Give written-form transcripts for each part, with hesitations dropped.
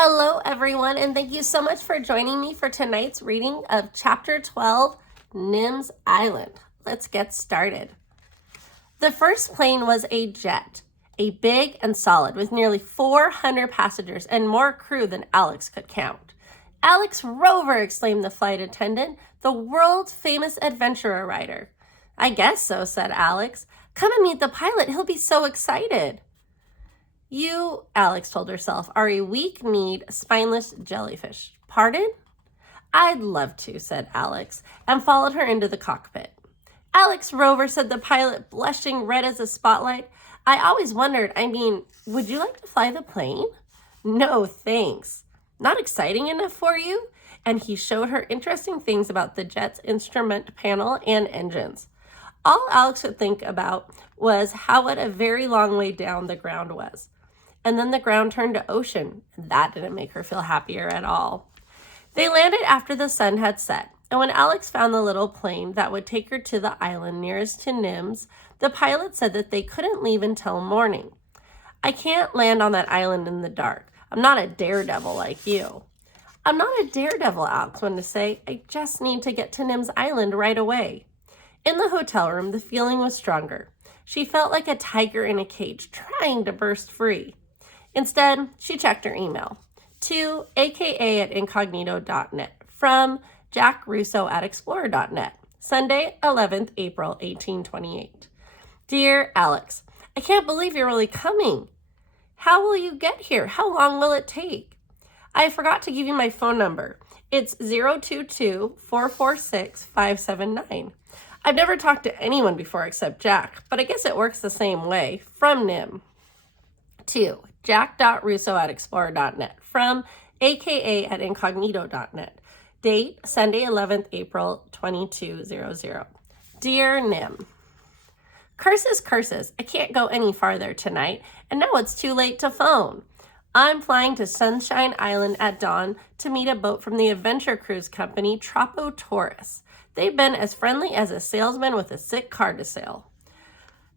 Hello, everyone, and thank you so much for joining me for tonight's reading of Chapter 12, Nims Island. Let's get started. The first plane was a jet, a big and solid, with nearly 400 passengers and more crew than Alex could count. "Alex Rover!" exclaimed the flight attendant, "the world-famous adventurer rider." "I guess so," said Alex. "Come and meet the pilot. He'll be so excited." "You," Alex told herself, "are a weak-kneed, spineless jellyfish." "Pardon?" "I'd love to," said Alex, and followed her into the cockpit. "Alex Rover," said the pilot, blushing red as a spotlight. "I always wondered, would you like to fly the plane?" "No, thanks." "Not exciting enough for you?" And he showed her interesting things about the jet's instrument panel and engines. All Alex could think about was what a very long way down the ground was. And then the ground turned to ocean. That didn't make her feel happier at all. They landed after the sun had set, and when Alex found the little plane that would take her to the island nearest to Nims, the pilot said that they couldn't leave until morning. "I can't land on that island in the dark. I'm not a daredevil like you." "I'm not a daredevil," Alex wanted to say. "I just need to get to Nims Island right away." In the hotel room, the feeling was stronger. She felt like a tiger in a cage, trying to burst free. Instead, she checked her email to aka@incognito.net from Jack Russo at explorer.net, Sunday, 11th April, 1828. "Dear Alex, I can't believe you're really coming. How will you get here? How long will it take? I forgot to give you my phone number. It's 022-446-579. I've never talked to anyone before except Jack, but I guess it works the same way. From Nim. To jack.russo@explorer.net from aka@incognito.net. Date, Sunday, 11th April, 2200. Dear Nim, curses, curses. I can't go any farther tonight, and now it's too late to phone. I'm flying to Sunshine Island at dawn to meet a boat from the adventure cruise company Trapo Taurus. They've been as friendly as a salesman with a sick car to sell.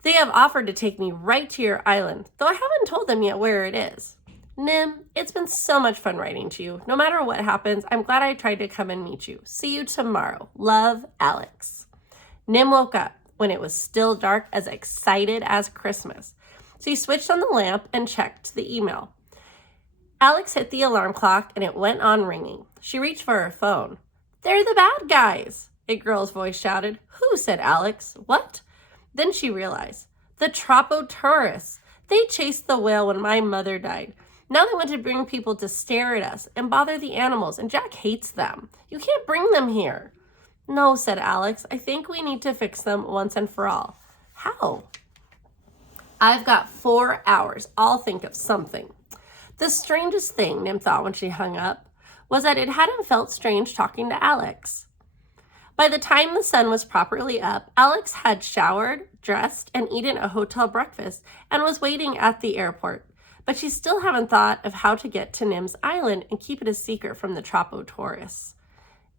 They have offered to take me right to your island, though I haven't told them yet where it is. Nim, it's been so much fun writing to you. No matter what happens, I'm glad I tried to come and meet you. See you tomorrow. Love, Alex." Nim woke up when it was still dark, as excited as Christmas. She switched on the lamp and checked the email. Alex hit the alarm clock and it went on ringing. She reached for her phone. "They're the bad guys," a girl's voice shouted. "Who?" said Alex. "What?" Then she realized. "The Trapo Taurus. They chased the whale when my mother died. Now they want to bring people to stare at us and bother the animals, and Jack hates them. You can't bring them here." "No," said Alex. "I think we need to fix them once and for all." "How?" "I've got 4 hours. I'll think of something." The strangest thing, Nim thought when she hung up, was that it hadn't felt strange talking to Alex. By the time the sun was properly up, Alex had showered, dressed, and eaten a hotel breakfast and was waiting at the airport. But she still hadn't thought of how to get to Nims Island and keep it a secret from the Trapo Taurus.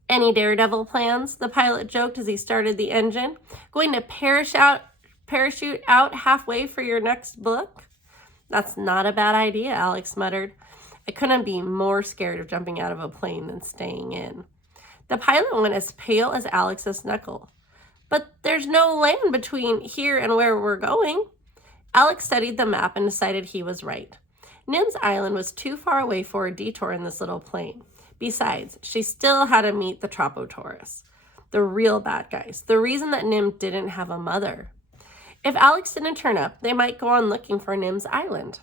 "Any daredevil plans?" the pilot joked as he started the engine. "Going to parachute out halfway for your next book?" "That's not a bad idea," Alex muttered. "I couldn't be more scared of jumping out of a plane than staying in." The pilot went as pale as Alex's knuckle. "But there's no land between here and where we're going." Alex studied the map and decided he was right. Nims Island was too far away for a detour in this little plane. Besides, she still had to meet the Trapo Taurus, the real bad guys, the reason that Nim didn't have a mother. If Alex didn't turn up, they might go on looking for Nims Island.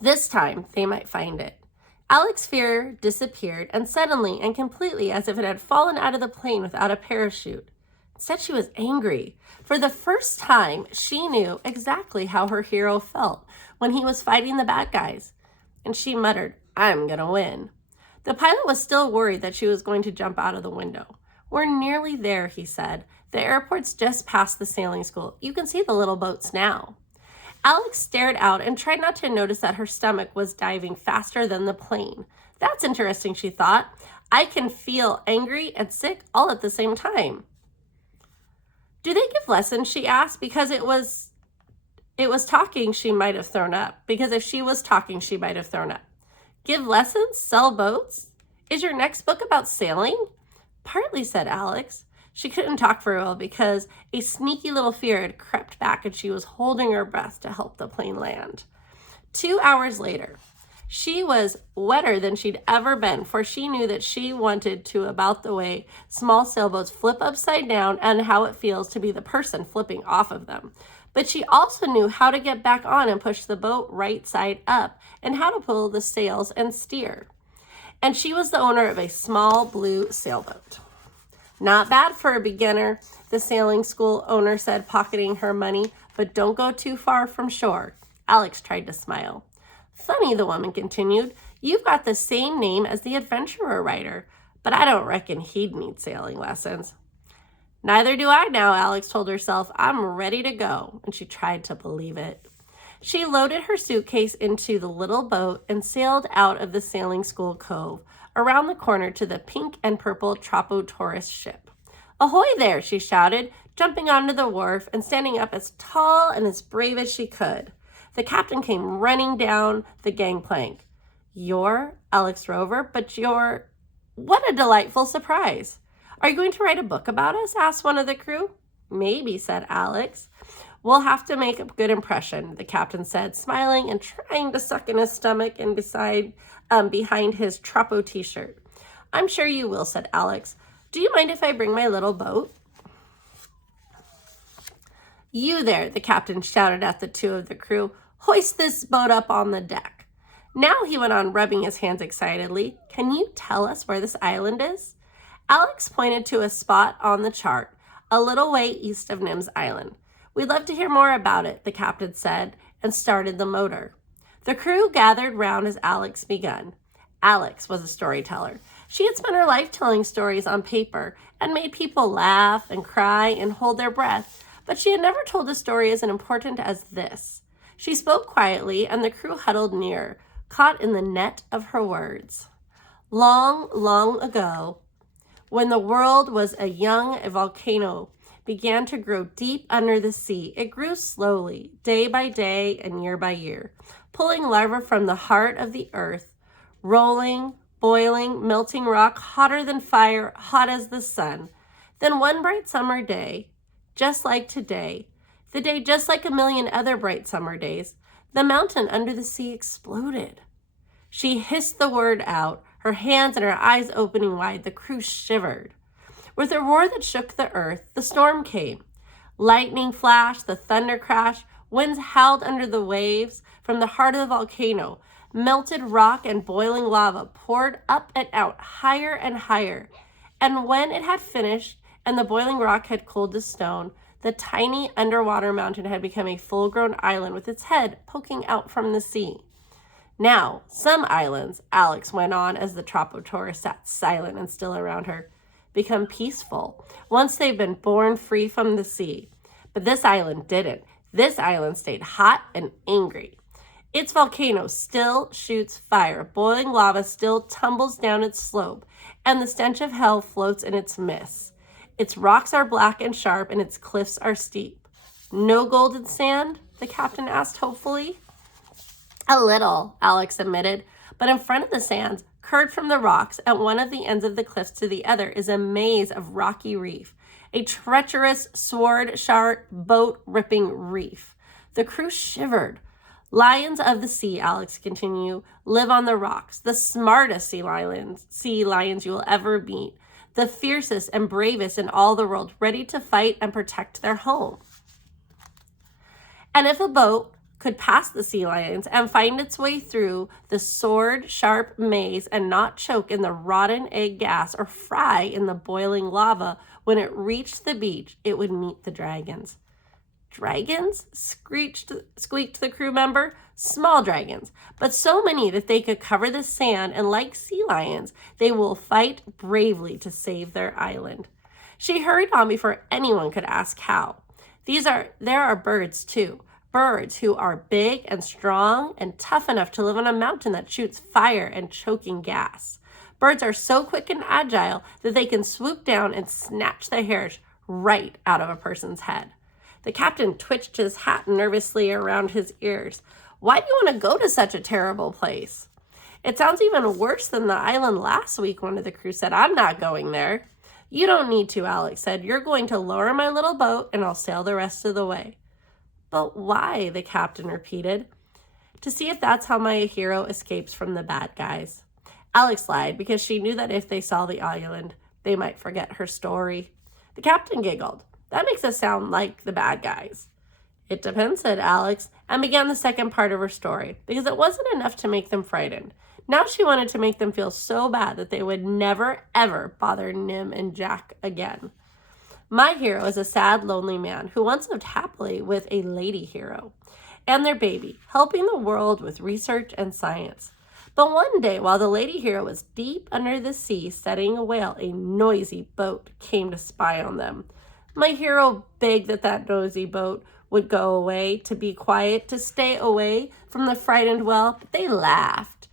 This time, they might find it. Alex's fear disappeared, and suddenly and completely, as if it had fallen out of the plane without a parachute. Instead, she was angry. For the first time, she knew exactly how her hero felt when he was fighting the bad guys. And she muttered, "I'm gonna win." The pilot was still worried that she was going to jump out of the window. "We're nearly there," he said. "The airport's just past the sailing school. You can see the little boats now." Alex stared out and tried not to notice that her stomach was diving faster than the plane. "That's interesting," she thought. "I can feel angry and sick all at the same time." "Do they give lessons?" she asked, because it was talking she might have thrown up. Because if she was talking, she might have thrown up. Give lessons? Sell boats? Is your next book about sailing? Partly, said Alex. She couldn't talk very well because a sneaky little fear had crept back and she was holding her breath to help the plane land. 2 hours later, she was wetter than she'd ever been, for she knew that she wanted to about the way small sailboats flip upside down and how it feels to be the person flipping off of them. But she also knew how to get back on and push the boat right side up and how to pull the sails and steer. And she was the owner of a small blue sailboat. Not bad for a beginner, the sailing school owner said, pocketing her money, but don't go too far from shore. Alex tried to smile. Funny, the woman continued, you've got the same name as the adventurer writer, but I don't reckon he'd need sailing lessons. Neither do I now, Alex told herself. I'm ready to go, and she tried to believe it. She loaded her suitcase into the little boat and sailed out of the sailing school cove, around the corner to the pink and purple Tropo-Taurus ship. Ahoy there, she shouted, jumping onto the wharf and standing up as tall and as brave as she could. The captain came running down the gangplank. You're Alex Rover, but you're... What a delightful surprise. Are you going to write a book about us? Asked one of the crew. Maybe, said Alex. We'll have to make a good impression, the captain said, smiling and trying to suck in his stomach and behind his Tropo t-shirt. I'm sure you will, said Alex. Do you mind if I bring my little boat? You there, the captain shouted at the two of the crew. Hoist this boat up on the deck. Now, he went on, rubbing his hands excitedly. Can you tell us where this island is? Alex pointed to a spot on the chart, a little way east of Nims Island. We'd love to hear more about it, the captain said, and started the motor. The crew gathered round as Alex began. Alex was a storyteller. She had spent her life telling stories on paper and made people laugh and cry and hold their breath, but she had never told a story as important as this. She spoke quietly, and the crew huddled near, caught in the net of her words. Long, long ago, when the world was a volcano began to grow deep under the sea. It grew slowly, day by day and year by year, pulling lava from the heart of the earth, rolling, boiling, melting rock, hotter than fire, hot as the sun. Then one bright summer day, just like today, the day just like a million other bright summer days, the mountain under the sea exploded. She hissed the word out, her hands and her eyes opening wide. The crew shivered. With a roar that shook the earth, the storm came. Lightning flashed, the thunder crashed, winds howled under the waves. From the heart of the volcano, melted rock and boiling lava poured up and out, higher and higher. And when it had finished and the boiling rock had cooled to stone, the tiny underwater mountain had become a full-grown island with its head poking out from the sea. Now, some islands, Alex went on as the Tropo-Taurus sat silent and still around her, become peaceful once they've been born free from the sea. But this island didn't. This island stayed hot and angry. Its volcano still shoots fire, boiling lava still tumbles down its slope, and the stench of hell floats in its midst. Its rocks are black and sharp, and its cliffs are steep. No golden sand? The captain asked hopefully. A little, Alex admitted, but in front of the sands, curved from the rocks at one of the ends of the cliffs to the other, is a maze of rocky reef, a treacherous, sword-sharp, boat-ripping reef. The crew shivered. Lions of the sea, Alex continued, live on the rocks, the smartest sea lions you will ever meet, the fiercest and bravest in all the world, ready to fight and protect their home. And if a boat could pass the sea lions and find its way through the sword-sharp maze and not choke in the rotten egg gas or fry in the boiling lava, when it reached the beach, it would meet the dragons. Dragons? Squeaked the crew member. Small dragons, but so many that they could cover the sand, and like sea lions, they will fight bravely to save their island. She hurried on before anyone could ask how. There are birds too. Birds who are big and strong and tough enough to live on a mountain that shoots fire and choking gas. Birds are so quick and agile that they can swoop down and snatch the hairs right out of a person's head. The captain twitched his hat nervously around his ears. Why do you want to go to such a terrible place? It sounds even worse than the island last week, one of the crew said. I'm not going there. You don't need to, Alex said. You're going to lower my little boat and I'll sail the rest of the way. But why? The captain repeated. To see if that's how my hero escapes from the bad guys. Alex lied because she knew that if they saw the island, they might forget her story. The captain giggled. That makes us sound like the bad guys. It depends, said Alex, and began the second part of her story, because it wasn't enough to make them frightened. Now she wanted to make them feel so bad that they would never, ever bother Nim and Jack again. My hero is a sad, lonely man who once lived happily with a lady hero and their baby, helping the world with research and science. But one day, while the lady hero was deep under the sea studying a whale, a noisy boat came to spy on them. My hero begged that noisy boat would go away, to be quiet, to stay away from the frightened whale, but they laughed.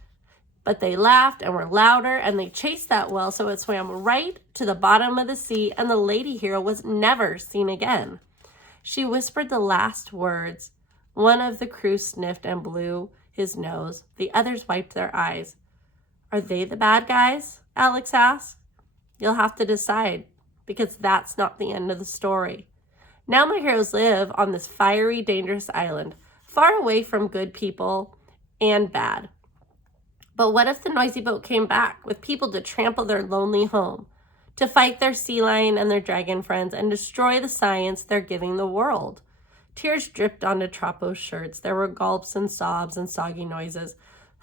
And were louder, and they chased that whale so it swam right to the bottom of the sea, and the lady hero was never seen again. She whispered the last words. One of the crew sniffed and blew his nose. The others wiped their eyes. Are they the bad guys? Alex asked. You'll have to decide, because that's not the end of the story. Now my heroes live on this fiery, dangerous island, far away from good people and bad. But what if the noisy boat came back with people to trample their lonely home, to fight their sea lion and their dragon friends, and destroy the science they're giving the world? Tears dripped onto Trapo's shirts. There were gulps and sobs and soggy noises.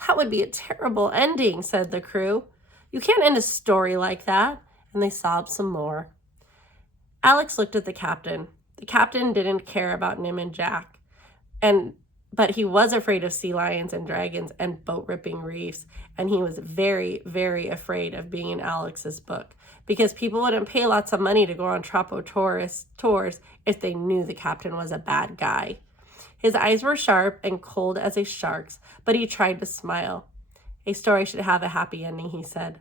That would be a terrible ending, said the crew. You can't end a story like that. And they sobbed some more. Alex looked at the captain. The captain didn't care about Nim and Jack, but he was afraid of sea lions and dragons and boat-ripping reefs, and he was very, very afraid of being in Alex's book, because people wouldn't pay lots of money to go on Trapo tours if they knew the captain was a bad guy. His eyes were sharp and cold as a shark's, but he tried to smile. A story should have a happy ending, he said.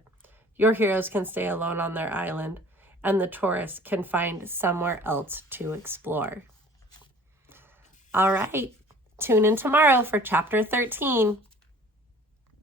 Your heroes can stay alone on their island, and the tourists can find somewhere else to explore. All right, tune in tomorrow for Chapter 13.